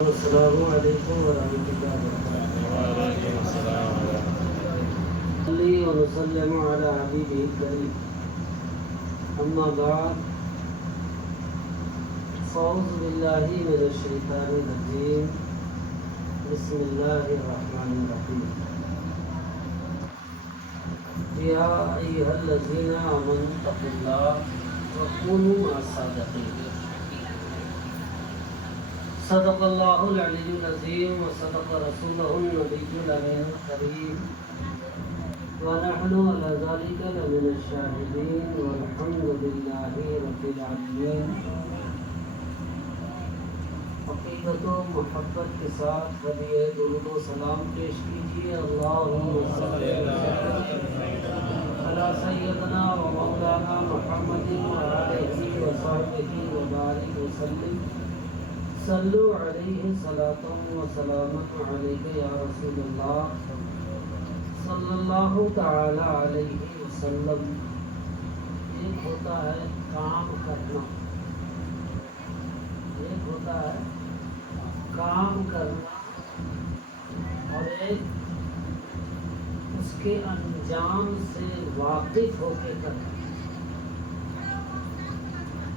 السلام علیکم ورحمۃ اللہ وبرکاتہ۔ وعلیکم السلام ورحمۃ اللہ۔ صلی وسلم علی حبیبہ الکریم، اما بعد، اعوذ باللہ من الشیطان الرجیم، بسم اللہ الرحمن الرحیم۔ یا ایھا الذین آمنوا اتقوا اللہ وکونوا مع الصادقین۔ صدق اللہ العلی العظیم وصدق رسولہ النبی الامین الکریم، ونحن علی ذلک لمن الشاہدین والحمد للہ رب العالمین۔ عقیدت و محبت کے ساتھ ہدیہ درود و سلام پیش کیجیے۔ اللہم صلی علی سیدنا و مولانا محمد وآلہ وصحبہ وبارک وسلم۔ صلو علیہ صلاۃ و سلام علیک یا رسول اللہ صلی اللہ تعالی علیہ وسلم۔ ایک ہوتا ہے کام کرنا، ایک ہوتا ہے کام کرنا، اور ایک اس کے انجام سے واقف ہو کے کرنا،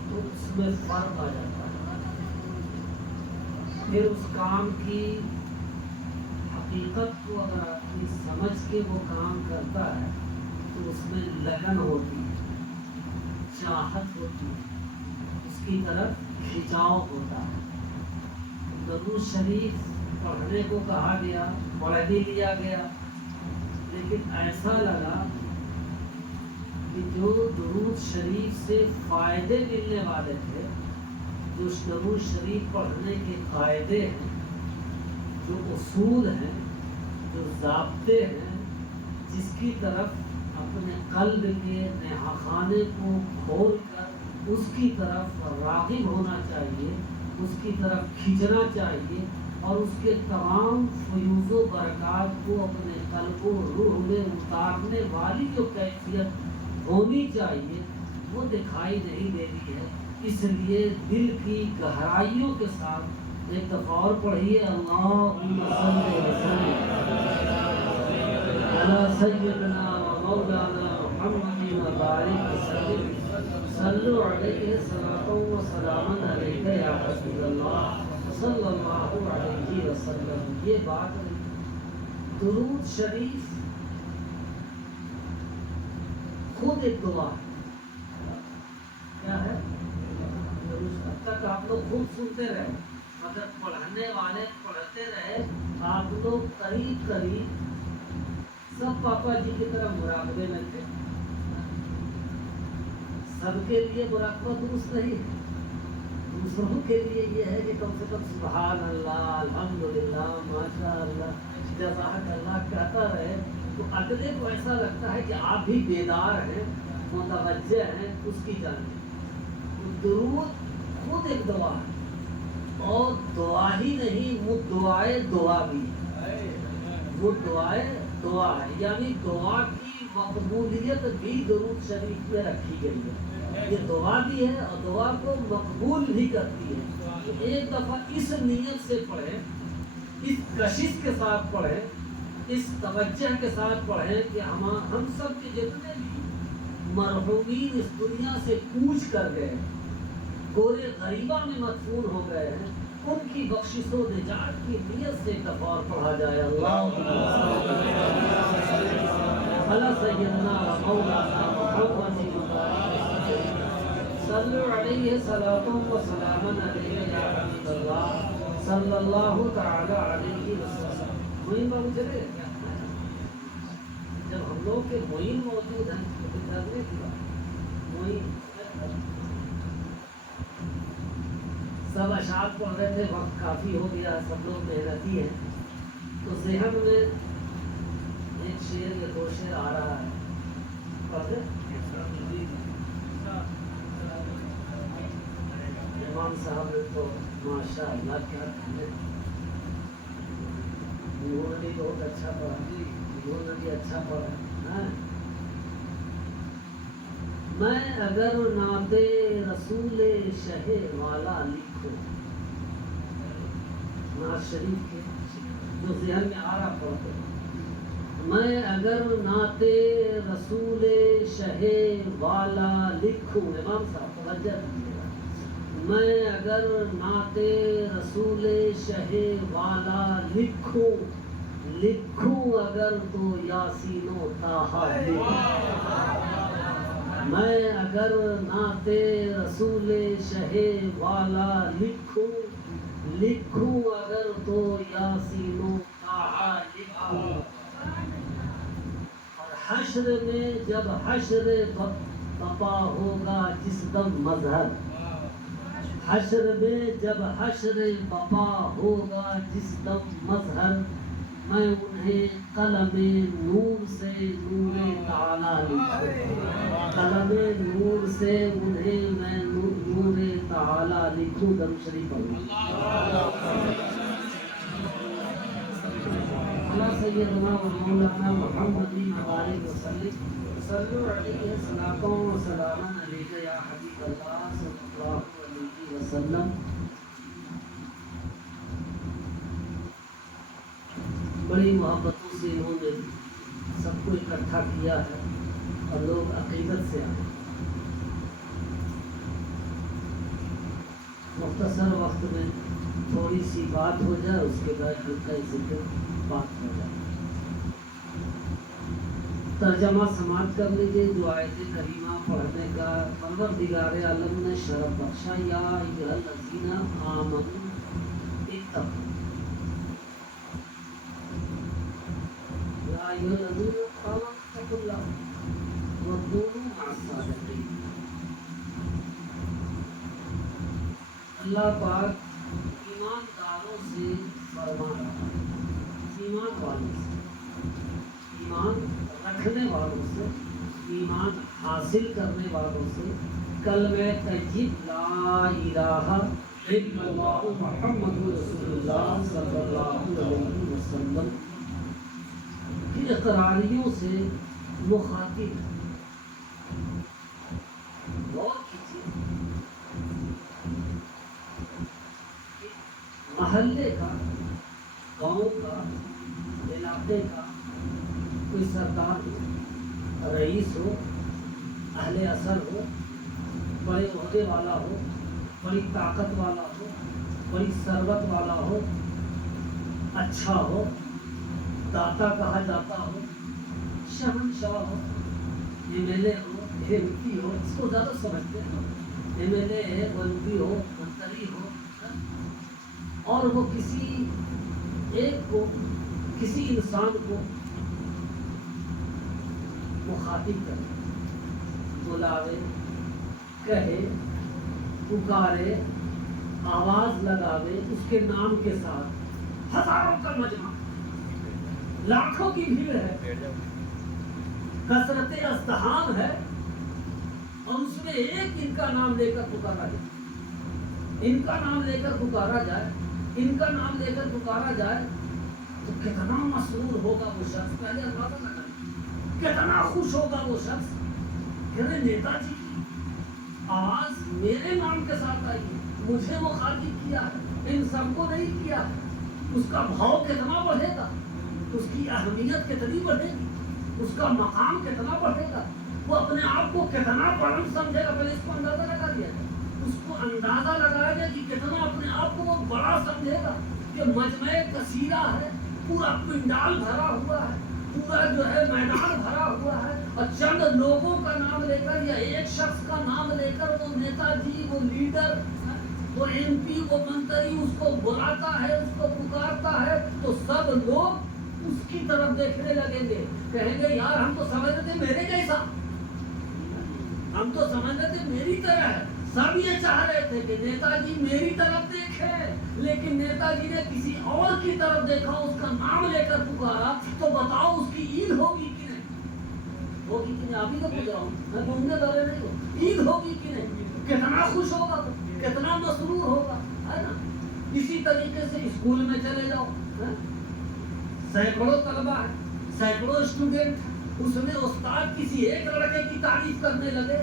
تو اس میں فرق آ جاتا ہے۔ پھر اس کام کی حقیقت کو اگر آدمی سمجھ کے وہ کام کرتا ہے تو اس میں لگن ہوتی ہے، چاہت ہوتی ہے، اس کی طرف کھنچاؤ ہوتا ہے۔ درود شریف پڑھنے کو کہا گیا، پڑھ بھی لیا گیا، لیکن ایسا لگا کہ جو درود شریف سے فائدے ملنے والے تھے، جو درود شریف پڑھنے کے قاعدے ہیں، جو اصول ہیں، جو ضابطے ہیں، جس کی طرف اپنے قلب کے نہا خانے کو کھول کر اس کی طرف راغب ہونا چاہیے، اس کی طرف کھینچنا چاہیے، اور اس کے تمام فیوز و برکات کو اپنے قلب و روح میں اتارنے والی جو کیفیت ہونی چاہیے وہ دکھائی نہیں دے رہی ہے۔ اس لیے دل کی گہرائیوں کے ساتھ ایک دفعہ اور پڑھیے، اللہم صلی وسلم علی سیدنا و مولانا محمد وبارک وسلم۔ صلو علیہ صلاۃ و سلام علیک یا رسول اللہ صلی اللہ علیہ وسلم۔ یہ بات نہیں، درود شریف خود ایک دعا ہے۔ کیا ہے؟ اب تک آپ لوگ خود سنتے رہے، مگر پڑھنے والے پڑھتے رہے۔ آپ لوگ قریب قریب سب پاپا جی کی طرح مراقبے میں تھے۔ سب کے لیے مراقبہ درست نہیں ہے، دوسروں کے لیے یہ ہے کہ کم سے کم سبحان اللہ، الحمدللہ، ماشاء اللہ، جزاک اللہ کہتا رہے، تو اگلے کو ایسا لگتا ہے کہ آپ بھی بیدار ہیں، متوجہ ہیں اس کی جانب۔ درود خود ایک دعا ہے، اور دعا ہی نہیں، وہ دعائے دعا بھی ہے، وہ دعائے دعا ہے، یعنی دعا کی مقبولیت بھی درود شریف میں رکھی گئی ہے۔ یہ دعا بھی ہے اور دعا کو مقبول بھی کرتی ہے۔ تو ایک دفعہ اس نیت سے پڑھیں، اس کشش کے ساتھ پڑھیں، اس توجہ کے ساتھ پڑھیں کہ ہم سب کے جتنے بھی مرحومین اس دنیا سے کوچ کر گئے، گورے غریبہ میں مدفون ہو گئے ہیں، ان کی بخشش و نجات کی نیت سے ایک دفعہ اور پڑھا جائے، اللہم علی سیدنا و مولانا محمد صلی علیہ صلاۃ و سلام علیہ یا حبیب اللہ صلی اللہ تعالی علیہ وسلم۔ معین بابو چلے گا کیا؟ جب ہم لوگ کے معین موجود ہیں تو پھر کرنے کی بات معین۔ سب اشعار پڑھ رہے تھے، وقت کافی ہو گیا، سب لوگ محنتی ہیں، تو ذہن میں ایک شعر یا دو شعر آ رہا ہے، پڑھ دیں؟ امام صاحب نے تو ماشاء اللہ کیا کہنے، انہوں نے بھی بہت اچھا پڑھا، انہوں نے بھی اچھا پڑھا۔ میں اگر نعت رسول شہ والا لکھوں، نواز شریف کے جو ذہن میں آ رہا پڑھتے ہیں. میں اگر نعت رسول شہ والا لکھوں، امام صاحب توجہ دیجیے گا، میں اگر نعت رسول شہ والا لکھوں اگر تو یاسین و طٰہٰ میں اگر نعت رسول شہ والا لکھوں اگر تو یاسین و طٰہٰ لکھوں. اور حشر میں جب حشر بپا ہوگا جس دم مظہر، حشر میں جب حشر بپا ہوگا جس دم مظہر، میں انہیں قلم نور سے نور تعالی لکھوں، قلم نور سے انہیں میں نور تعالی لکھوں. درود شریف اللہ سیدنا و مولانا محمد وآلہ وسلم صلو علیہ صلاۃ و سلام علیک یا حبیب اللہ صلی اللہ علیہ وسلم. بڑی محبتوں سے انہوں نے سب کو اکٹھا کیا ہے اور لوگ عقیدت سے آئے. مختصر وقت میں تھوڑی سی بات ہو جائے، اس کے بعد ہلکا ذکر بات ہو جائے. ترجمہ سماعت کر لیجیے. جو آیت کریمہ پڑھنے کا پروردگار عالم نے شرف بخشا، یا ایھا الذین آمنوا اتقوا، یا ایھا الذین آمنوا اتقوا اللہ وکونوا مع الصادقین. اللہ پاک ایمانداروں سے فرما رہا ہے، ایمان والوں سے، ایمان رکھنے والوں سے، ایمان حاصل کرنے والوں سے، کلمہ طیب لا الہ الا اللہ محمد رسول اللہ صلی اللہ علیہ وسلم کی اقراریوں سے مخاطب. غور کیجیے، محلے کا، گاؤں کا، علاقے کا کوئی سردار ہو، رئیس ہو، اہل اثر ہو، بڑے عہدے والا ہو، بڑی طاقت والا ہو، بڑی ثروت والا ہو، اچھا ہو، داتا کہا جاتا ہو، شہنشاہ ہو، ایم ایل اے ہو، ایم پی ہو، اس کو زیادہ سمجھتے ہیں، ایم ایل اے ہے، ایم پی ہو، منتری ہو، اور وہ کسی ایک کو، کسی انسان کو مخاطب کرے، بلاوے، کہے، پکارے، آواز لگاوے اس کے نام کے ساتھ. ہزاروں کا مجمع، لاکھوں کی بھیڑ ہے، کثرت ازدحام ہے، اور اس میں ایک ان کا نام لے کر پکارا جائے، ان کا نام لے کر پکارا جائے، ان کا نام لے کر پکارا جائے تو کتنا مسرور ہوگا وہ شخص. پہلے اندازہ لگائیں کتنا خوش ہوگا وہ شخص کہ نیتا جی کی آواز میرے نام کے ساتھ آئی ہے، مجھے مخاطب کیا ہے، ان سب کو نہیں کیا ہے. اس کا بھاؤ کتنا بڑھے گا، اس کی اہمیت کتنی بڑھے گی، اس کا مقام کتنا بڑھے گا، وہ اپنے آپ کو کتنا بلند سمجھے گا. پہلے اس کو اندازہ لگا دیا ہے، اس کو اندازہ لگایا گیا کہ کتنا اپنے آپ کو وہ بڑا سمجھے گا کہ مجمع کثیرہ ہے، پورا پنڈال بھرا ہوا ہے، پورا جو ہے میدان بھرا ہوا ہے، اور چند لوگوں کا نام لے کر یا ایک شخص کا نام لے کر وہ نیتا جی، وہ لیڈر، وہ ایم پی، وہ منتری اس کو بلاتا ہے، اس کو پکارتا ہے، تو سب لوگ اس کی طرف دیکھنے لگیں گے، کہیں گے یار ہم تو سمجھتے تھے میرے جیسا، ہم تو سمجھتے تھے میری طرح ہے. سب یہ چاہ رہے تھے کہ نیتا جی میری طرف دیکھے، لیکن نیتا جی نے کسی اور کی طرف دیکھا، اس کا نام لے کر پکارا. تو بتاؤ اس کی عید ہوگی کہ نہیں ہوگی کہ نہیں؟ آپ ہی تو پوچھ رہا ہوں، میں گھومنے دورے نہیں ہوں. عید ہوگی کہ نہیں؟ کتنا خوش ہوگا، کتنا مسرور ہوگا، ہے نا. اسی طریقے سے اسکول میں چلے جاؤ، سینکڑوں طلبا ہیں، سینکڑوں اسٹوڈنٹ، اس میں استاد کسی ایک لڑکے کی تعریف کرنے لگے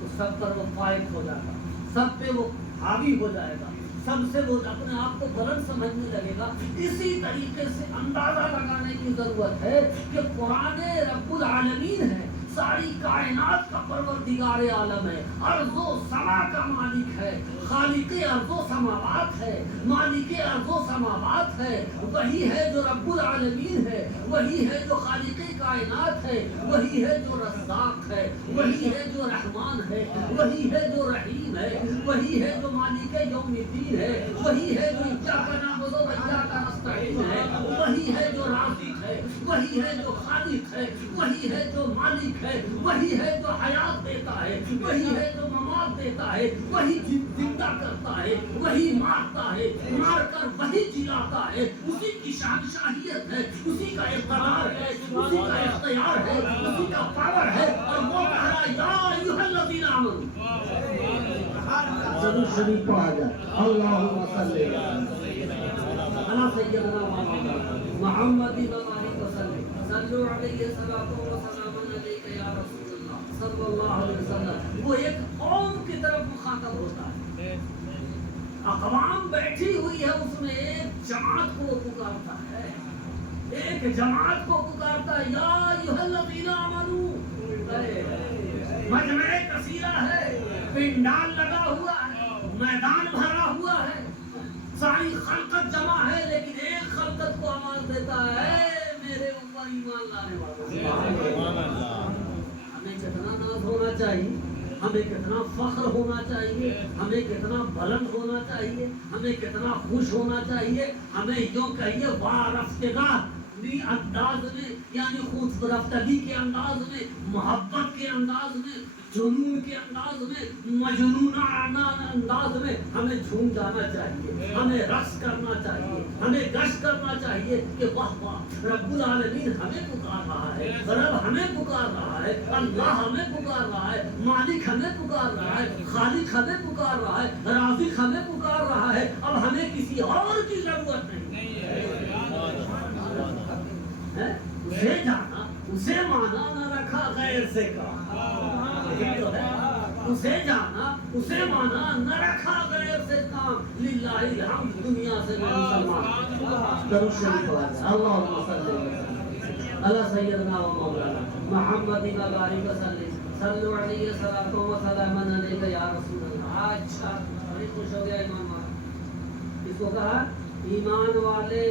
تو سب پر وہ فائق ہو جاتا، سب پہ وہ حاوی ہو جائے گا، سب سے وہ اپنے آپ کو بلند سمجھنے لگے گا. اسی طریقے سے اندازہ لگانے کی ضرورت ہے کہ قرآن رب العالمین ہے, ساری کائنات کا پروردگار عالم ہے, ارض و سما کا مالک ہے, خالق ارض و سماوات ہے, مالک ارض و سماوات ہے. وہی ہے جو رب العالمین ہے, وہی ہے جو خالق کائنات ہے, وہی ہے جو رزاق ہے, وہی ہے جو رحمان ہے, وہی ہے جو رحیم ہے, وہی ہے جو مالک یوم الدین ہے, وہی ہے جو ایاک نعبد و ایاک نستعین ہے, وہی ہے جو رازق ہے, وہی ہے جو خالق ہے, وہی ہے جو مالک ہے, وہی ہے جو حیات دیتا ہے, وہی ہے جو ممات دیتا ہے, وہی زندہ کرتا ہے, وہی مارتا ہے, مار کر وہی جلاتا ہے. اسی کی شاہیت ہے, اسی کا اقتدار ہے, اسی کا اختیار ہے, اسی کا پاور ہے. اور وہ کہہ رہا ہے یا ایھا الذین آمنوا, ضرور شریف پڑھا جائے اللہم صلی علی سیدنا محمد صلو علیہ وسلم علیک یا رسول اللہ صلی اللہ علیہ وسلم. وہ ایک قوم کی طرف مخاطب ہوتا ہے, اقوام بیٹھی ہوئی ہے, اس میں ایک جماعت کو پکارتا ہے, ایک جماعت کو پکارتا ہے یا ایھا الذین آمنوا. مجمع کثیرہ ہے, پنڈال لگا ہوا ہے, میدان بھرا ہوا ہے, ساری خلقت جمع ہے, لیکن ایک خلقت کو آواز دیتا ہے میرے اوپر ایمان لانے والوں. ہمیں کتنا ناز ہونا چاہیے, ہمیں کتنا فخر ہونا چاہیے, ہمیں کتنا بلند ہونا چاہیے, ہمیں کتنا خوش ہونا چاہیے. ہمیں یوں کہیے وارفتگی انداز میں, یعنی خود رفتگی کے انداز میں, محبت کے انداز میں, جنون کے انداز میں, مجنونانہ انداز میں ہمیں جھوم جانا چاہیے, ہمیں رقص کرنا چاہیے, ہمیں گشت کرنا چاہیے کہ واہ واہ رب العالمین ہمیں پکار رہا ہے, رب ہمیں پکار رہا ہے, اللہ ہمیں پکار رہا ہے, مالک ہمیں پکار رہا ہے, خالق ہمیں پکار رہا ہے, رازق ہمیں پکار رہا ہے. اب ہمیں کسی اور کی ضرورت نہیں ہے. اسے جانا, اسے مانا, نہ رکھا غیر سے کام. اسے جانا, اسے مانا, نہ رکھا غیر سے کام. للہ الحمد, دنیا سے میں مسلمان. درود شریف پڑھیں اللہم صلی علی سیدنا و مولانا محمد وبارک وسلم صلو علیہ وسلم علیک یا رسول اللہ. اچھا, بڑی خوش ہو گیا ایمان والے. اس کو کہا ایمان والے,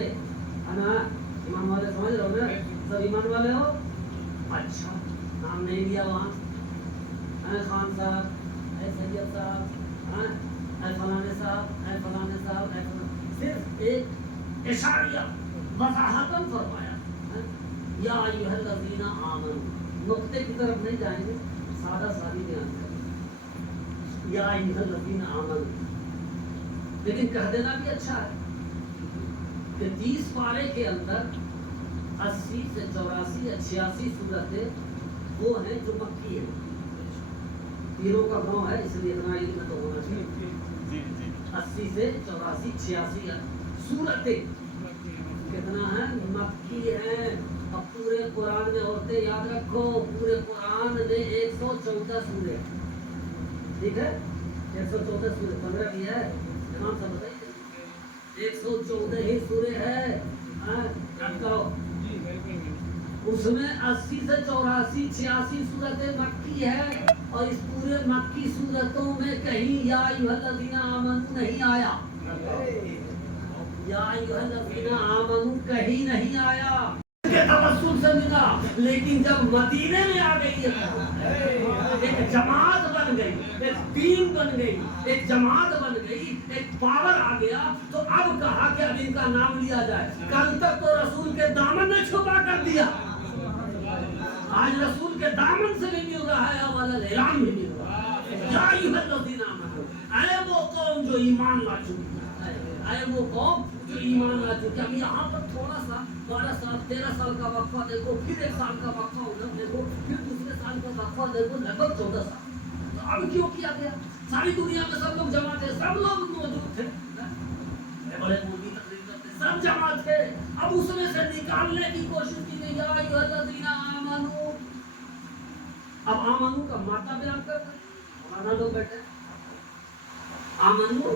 ایمان والے سمجھ رہے ہو نا, سب ایمان والے ہو. اچھا, نام نہیں دیا وہاں, خان صاحب, اے سید صاحب, اے فلانے صاحب, اے فلانے صاحب, اے فلانے. صرف ایک اشاریہ وضاحتاً فرمایا یا ایھا الذین آمنوا. نقطے کی طرف نہیں جائیں گے, سادہ سادی بیان کریں یا ایھا الذین آمنوا. لیکن کہہ دینا بھی اچھا ہے کہ 30 پارے کے اندر 80 سے 84 یا 86 صورتیں وہ ہیں جو مکی ہیں. تیروں کا گاؤں ہے, اس لیے اتنا علم تو ہونا چاہیے. 80 سے 84 86 صورتیں کتنا ہیں, مکی ہیں. اب پورے قرآن میں عورتیں یاد رکھو, پورے قرآن میں 114 سورے, ٹھیک ہے, 114 سورے, 15 بھی ہے, امام صاحب بتائیے. 114 ہی سورے ہے. اس میں 80 سے 84 86 صورتیں مکی ہے, اور اس پورے مکی صورتوں میں کہیں یا ایھا الذین آمنوا نہیں آیا. یا ایھا الذین آمنوا کہیں نہیں آیا. کے توسل سے ملا, لیکن جب مدینے میں آ گئی ایک جماعت بن گئی, ایک ٹیم بن گئی, ایک جماعت بن گئی, ایک پاور آ گیا, تو اب کہا کہ اب ان کا نام لیا جائے. کل تک تو رسول کے دامن نے چھپا کر دیا, آج رسول کے دامن سے بھی مل رہا ہے, اور اعلان بھی مل رہا ہے. یا ایھا الذین آمنوا, اے وہ قوم جو ایمان لا چکی ہے, اے وہ قوم جو ایمان لا چکی. اب یہاں پر تھوڑا سا 12 سال 13 سال کا وقفہ دیکھو, پھر 1 سال کا وقفہ ادھر دیکھو, پھر دوسرے سال کا وقفہ دیکھو, لگ بھگ 14 سال. تو اب کیوں کیا گیا؟ ساری دنیا میں سب لوگ جمع تھے, سب لوگ موجود تھے, بڑے مولوی تقریر کرتے, سب جمع تھے. اب اس میں سے نکالنے کی کوشش کی گئی یا ایھا الذین آمنوا. اب آمنو کا مادہ بیان کر رہے ہیں, ہمارا لوگ بیٹھے آمنو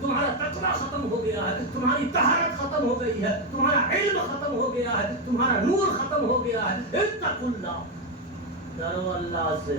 تمہارا تقویٰ ختم ہو گیا ہے، تمہاری طہارت ختم ہو گئی ہے، تمہارا علم ختم ہو گیا ہے، تمہارا نور ختم ہو گیا ہے۔ اتقوا اللہ، ڈرو اللہ سے۔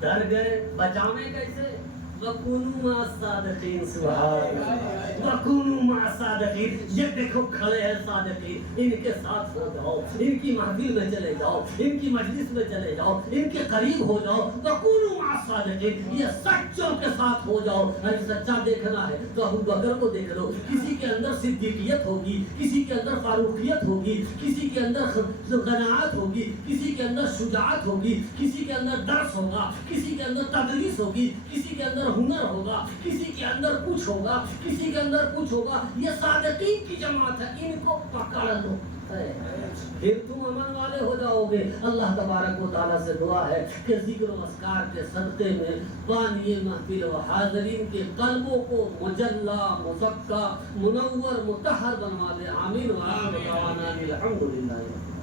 ڈر گئے، بچاویں کیسے؟ وَكُونُوا مَعَ الصَّادِقِينَ، سبحان اللہ، وَكُونُوا مَعَ الصَّادِقِينَ۔ یہ دیکھو کھڑے ہیں صادقین، ان کے ساتھ ہو جاؤ، ان کی محفل میں چلے جاؤ، ان کی مجلس میں چلے جاؤ، ان کے قریب ہو جاؤ۔ وَكُونُوا مَعَ الصَّادِقِينَ، یہ سچوں کے ساتھ ہو جاؤ۔ اگر سچا دیکھنا ہے تو ابو بکر کو دیکھ لو، کسی کے اندر صدیقیت ہوگی، کسی کے اندر فاروقیت ہوگی، کسی کے اندر قناعت ہوگی، کسی کے اندر شجاعت ہوگی، کسی کے اندر درس ہوگا، کسی کے اندر تدریس ہوگی، کسی کے اندر ہنر ہوگا، کسی کے اندر کچھ ہوگا، کسی کے اندر کچھ ہوگا۔ یہ صادقین کی جماعت ہے، ان کو پکڑ لو، پھر تم امن والے ہو جاؤ گے۔ اللہ تبارک و تعالیٰ سے دعا ہے کہ ذکر و اذکار کے صدقے میں بانی محفل و حاضرین کے قلبوں کو مجلہ، مزکہ، منور، مطہر بنوا دے۔ آمین و آخر دعوانا الحمدللہ۔